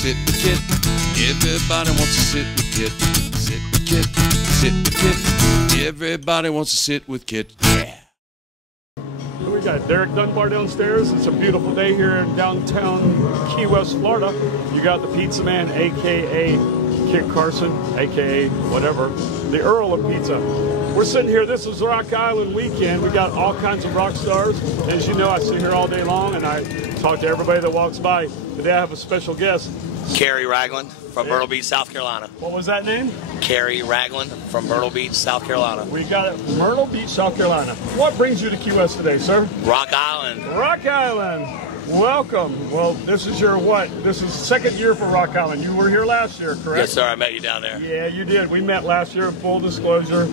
sit with Kit. Everybody wants to sit with Kit. Sit with Kit. Sit with Kit. Everybody wants to sit with Kit. Yeah. We got Derek Dunbar downstairs. It's a beautiful day here in downtown Key West, Florida. You got the Pizzaman, a.k.a. Kit Carson, a.k.a. whatever, the Earl of Pizza. We're sitting here. This is Rock Island weekend. We got all kinds of rock stars. As you know, I sit here all day long and I talk to everybody that walks by. Today I have a special guest. Kerry Ragland from Myrtle Beach, South Carolina. What was that name? Kerry Ragland from Myrtle Beach, South Carolina. We got it, Myrtle Beach, South Carolina. What brings you to Key West today, sir? Rock Island. Rock Island. Welcome. Well, this is your what? This is second year for Rock Island. You were here last year, correct? Yes, sir. I met you down there. Yeah, you did. We met last year, full disclosure.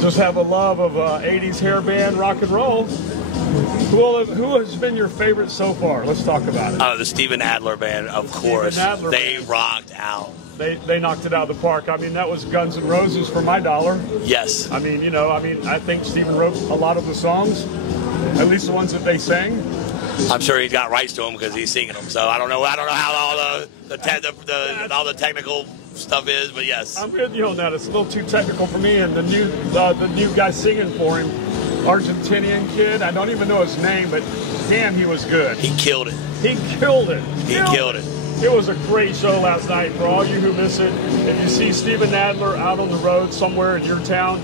Just have a love of 80s hair band, rock and roll. Who has been your favorite so far? Let's talk about it. Oh, the Steven Adler Band, of course. They rocked out. They knocked it out of the park. I mean, that was Guns N' Roses for my dollar. Yes. I mean, I think Steven wrote a lot of the songs, at least the ones that they sang. I'm sure he's got rights to them because he's singing them. So I don't know how all all the technical stuff is, but yes. I'm with you on that. It's a little too technical for me. And the new guy singing for him, Argentinian kid. I don't even know his name, but damn, he was good. He killed it. He killed it. He killed it. It was a great show last night. For all you who miss it, if you see Steven Adler out on the road somewhere in your town,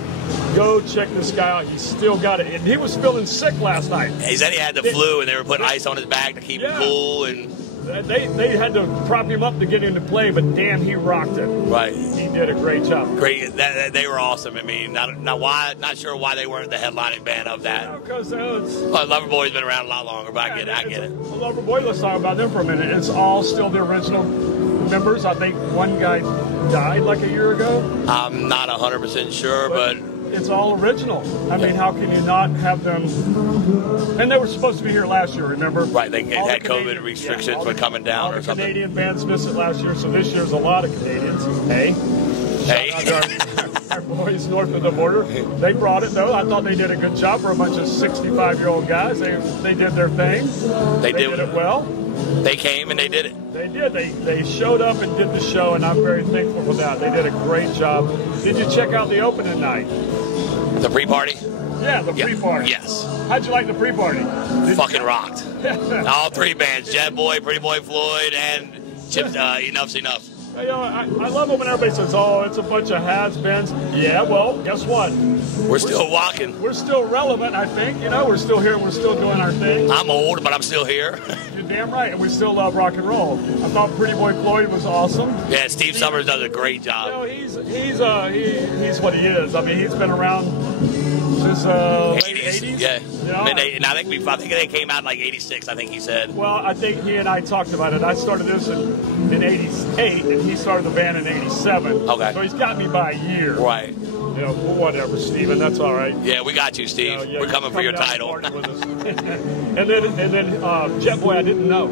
go check this guy out. He's still got it. And he was feeling sick last night. He said he had the flu, and they were putting ice on his back to keep him cool. And they had to prop him up to get him to play, but damn, he rocked it. Right. He did a great job. Great. They were awesome. I mean, not sure why they weren't the headlining band of that. Because Loverboy's been around a lot longer, but I get it. Well, Loverboy, let's talk about them for a minute. It's all still the original members. I think one guy died like a year ago. I'm not 100% sure, but it's all original. I mean, how can you not have them? And they were supposed to be here last year, remember? Right, they had COVID restrictions when coming down or something. Canadian bands missed it last year, so this year's a lot of Canadians. Hey. Our boys north of the border. They brought it, though. I thought they did a good job for a bunch of 65-year-old guys. They did their thing. They did it well. They came and they did it. They did. They showed up and did the show, and I'm very thankful for that. They did a great job. Did you check out the opening night? The pre-party? Yeah, the pre-party. Yes. How'd you like the pre-party? Fucking rocked. All three bands, Jet Boy, Pretty Boy Floyd, and Chip, Enough's Enough. You know, I love it when everybody says, oh, it's a bunch of has-beens. Yeah, well, guess what? We're still walking. We're still relevant, I think. You know, we're still here. We're still doing our thing. I'm old, but I'm still here. You're damn right, and we still love rock and roll. I thought Pretty Boy Floyd was awesome. Yeah, Steve Summers does a great job. You know, he's what he is. I mean, he's been around since late 80s. Yeah, you know? Mid-80s. And I think they came out in like 86, I think he said. Well, I think he and I talked about it. I started this in 88, and he started the band in 87. Okay. So he's got me by a year. Right. You know, whatever, Steven, that's all right. Yeah, we got you, Steve. We're coming for your title. and then Jet Boy, I didn't know.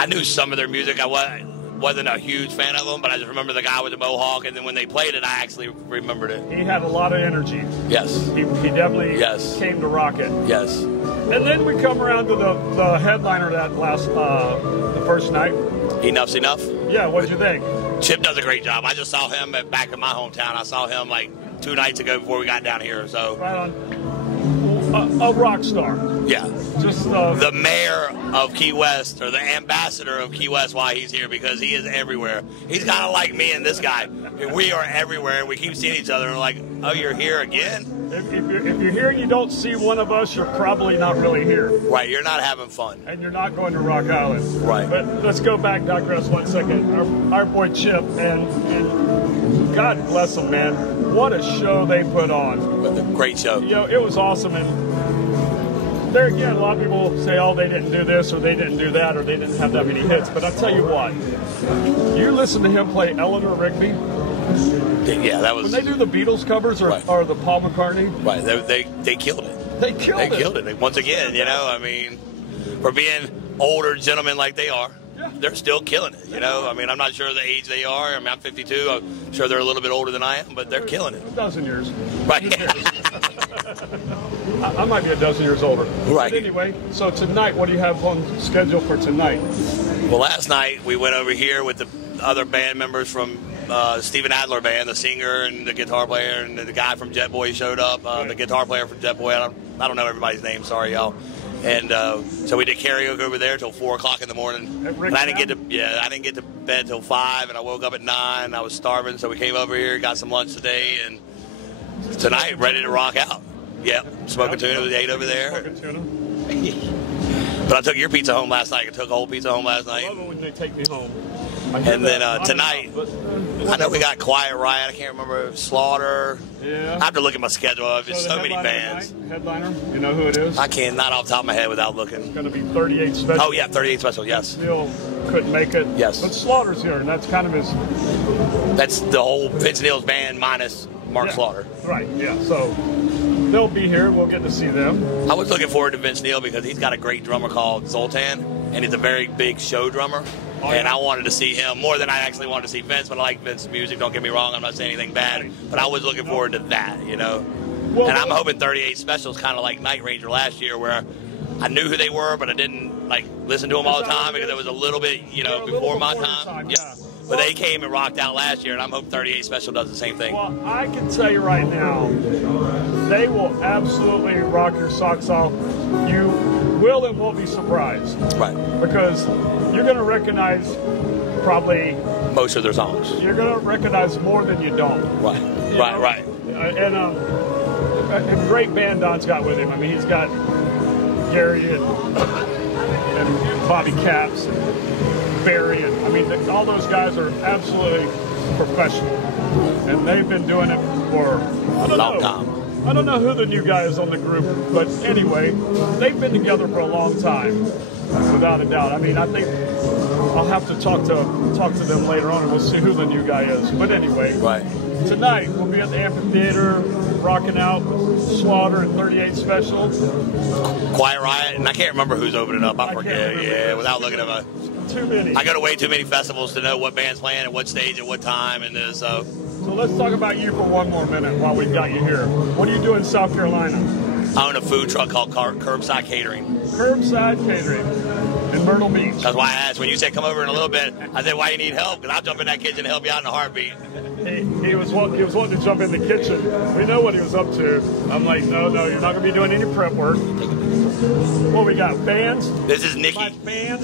I knew some of their music. I wasn't a huge fan of them, but I just remember the guy with the mohawk, and then when they played it, I actually remembered it. He had a lot of energy. Yes. He definitely came to rock it. Yes. And then we come around to the headliner that the first night. Enough's Enough? Yeah, what'd you think? Chip does a great job. I just saw him back in my hometown. I saw him like 2 nights ago before we got down here. So right on. A rock star. Yeah. Just the mayor of Key West, or the ambassador of Key West, why he's here, because he is everywhere. He's kind of like me and this guy. We are everywhere. We keep seeing each other, and we're like, oh, you're here again? If you're here and you don't see one of us, you're probably not really here. Right, you're not having fun. And you're not going to Rock Island. Right. But let's go back, digress 1 second. Our boy Chip, and God bless him, man. What a show they put on. With a great show. You know, it was awesome. And there again, a lot of people say, oh, they didn't do this, or they didn't do that, or they didn't have that many hits. But I'll tell you what, you listen to him play Eleanor Rigby. Yeah, that was... When they do the Beatles covers or the Paul McCartney. Right, they killed it. They killed it. Once again, you know, I mean, for being older gentlemen like they are, they're still killing it, you know. I mean, I'm not sure the age they are. I mean, I'm 52. I'm sure they're a little bit older than I am, but they're killing it. A dozen years. Right. I might be a dozen years older. Right. But anyway, so tonight, what do you have on schedule for tonight? Well, last night we went over here with the other band members from Steven Adler Band, the singer and the guitar player, and the guy from Jet Boy showed up, the guitar player from Jet Boy. I don't know everybody's name, sorry, y'all. And so we did karaoke over there till 4 o'clock in the morning. And I didn't get to bed till 5, and I woke up at 9. I was starving, so we came over here, got some lunch today, and tonight ready to rock out. Yep, smoking tuna. We ate over there. Smoking tuna. But I took your pizza home last night. I took a whole pizza home last night. I love it when they take me home. And then tonight, I know we got Quiet Riot. I can't remember. Slaughter. Yeah. I have to look at my schedule. There's so many bands. Headliner, you know who it is? I can't, not off the top of my head without looking. It's going to be 38 Special. Oh, yeah, 38 Special, yes. Neil couldn't make it. Yes. But Slaughter's here, and that's kind of his... That's the whole Vince Neil's band minus Mark Slaughter. Right, yeah. So they'll be here. We'll get to see them. I was looking forward to Vince Neil because he's got a great drummer called Zoltan, and he's a very big show drummer. Oh, yeah. And I wanted to see him more than I actually wanted to see Vince, but I like Vince's music. Don't get me wrong. I'm not saying anything bad. But I was looking forward to that, you know. Well, and I'm hoping 38 Special is kind of like Night Ranger last year, where I knew who they were, but I didn't like listen to them all the time because it was a little bit, you know, before my time. Yeah. But they came and rocked out last year, and I'm hoping 38 Special does the same thing. Well, I can tell you right now, they will absolutely rock your socks off. You will and won't be surprised. Right. Because you're going to recognize probably... most of their songs. You're going to recognize more than you don't. Right. Right. And a great band Don's got with him. I mean, he's got Kerry and Bobby Capps and Barry. And, I mean, all those guys are absolutely professional. And they've been doing it for a long time. I don't know who the new guy is on the group, but anyway, they've been together for a long time, without a doubt. I mean, I think I'll have to talk to them later on, and we'll see who the new guy is. But anyway, tonight we'll be at the amphitheater, rocking out Slaughter and 38 Special. Quiet Riot, and I can't remember who's opening up. I forget. Yeah, without looking at too many. I go to way too many festivals to know what band's playing at what stage at what time, and so. So let's talk about you for one more minute while we've got you here. What do you do in South Carolina? I own a food truck called Curbside Catering. Curbside Catering in Myrtle Beach. That's why I asked when you said come over in a little bit. I said, why you need help? Because I'll jump in that kitchen and help you out in a heartbeat. He was wanting to jump in the kitchen. We know what he was up to. I'm like, no, you're not going to be doing any prep work. What we got? Bands? This is Nikki.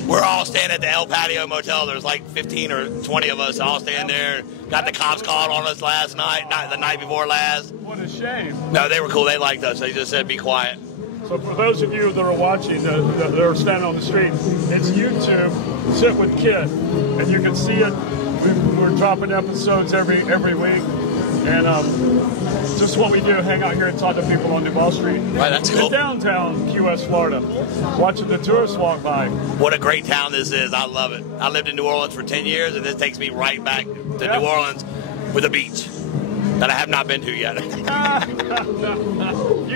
We're all staying at the El Patio Motel. There's like 15 or 20 of us all staying there. Got the cops called on us last night, not the night before last. What a shame. No, they were cool. They liked us. They just said, be quiet. So for those of you that are watching, that are standing on the street, it's YouTube, Sit with Kit, and you can see it. We're dropping episodes every week, and just what we do, hang out here and talk to people on Duval Street. Right, that's cool. In downtown Key West, Florida, watching the tourists walk by. What a great town this is. I love it. I lived in New Orleans for 10 years, and this takes me right back to New Orleans with a beach that I have not been to yet. You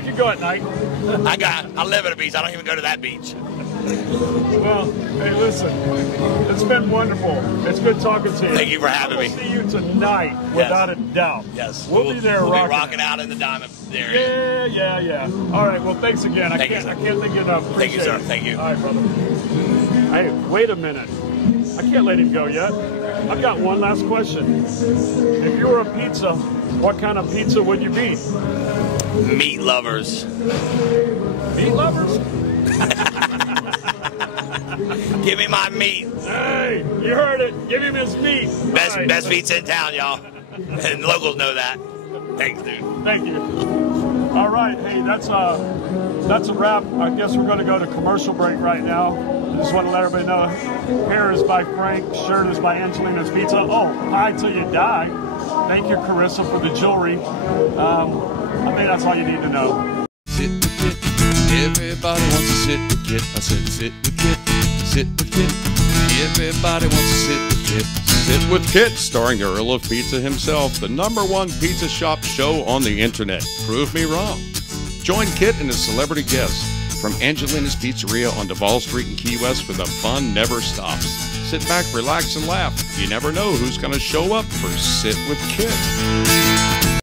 can go at night. I live at a beach. I don't even go to that beach. Well, hey, listen, it's been wonderful. It's good talking to you. Thank you for having me. We'll see you tonight, without a doubt. Yes. We'll be there we'll be rocking out in the Diamond area. Yeah. All right, well, thanks again. I can't thank you enough. Thank you, sir. Thank you. All right, brother. Hey, wait a minute. I can't let him go yet. I've got one last question. If you were a pizza, what kind of pizza would you be? Meat lovers. Meat lovers? Give me my meat. Hey, you heard it. Give him his meat. Best pizza in town, y'all. And locals know that. Thanks, dude. Thank you. All right, hey, that's a wrap. I guess we're going to go to commercial break right now. I just want to let everybody know. Hair is by Frank. Shirt is by Angelina's Pizza. Oh, Pie Till You Die. Thank you, Carissa, for the jewelry. I think that's all you need to know. Sit with Kit. Everybody wants to sit with Kit. I said sit with Kit. Sit with Kit. Everybody wants to sit with Kit. Sit with Kit, starring the Earl of Pizza himself, the #1 pizza shop show on the internet. Prove me wrong. Join Kit and his celebrity guests from Angelina's Pizzeria on Duval Street in Key West, where the fun never stops. Sit back, relax, and laugh. You never know who's going to show up for Sit with Kit.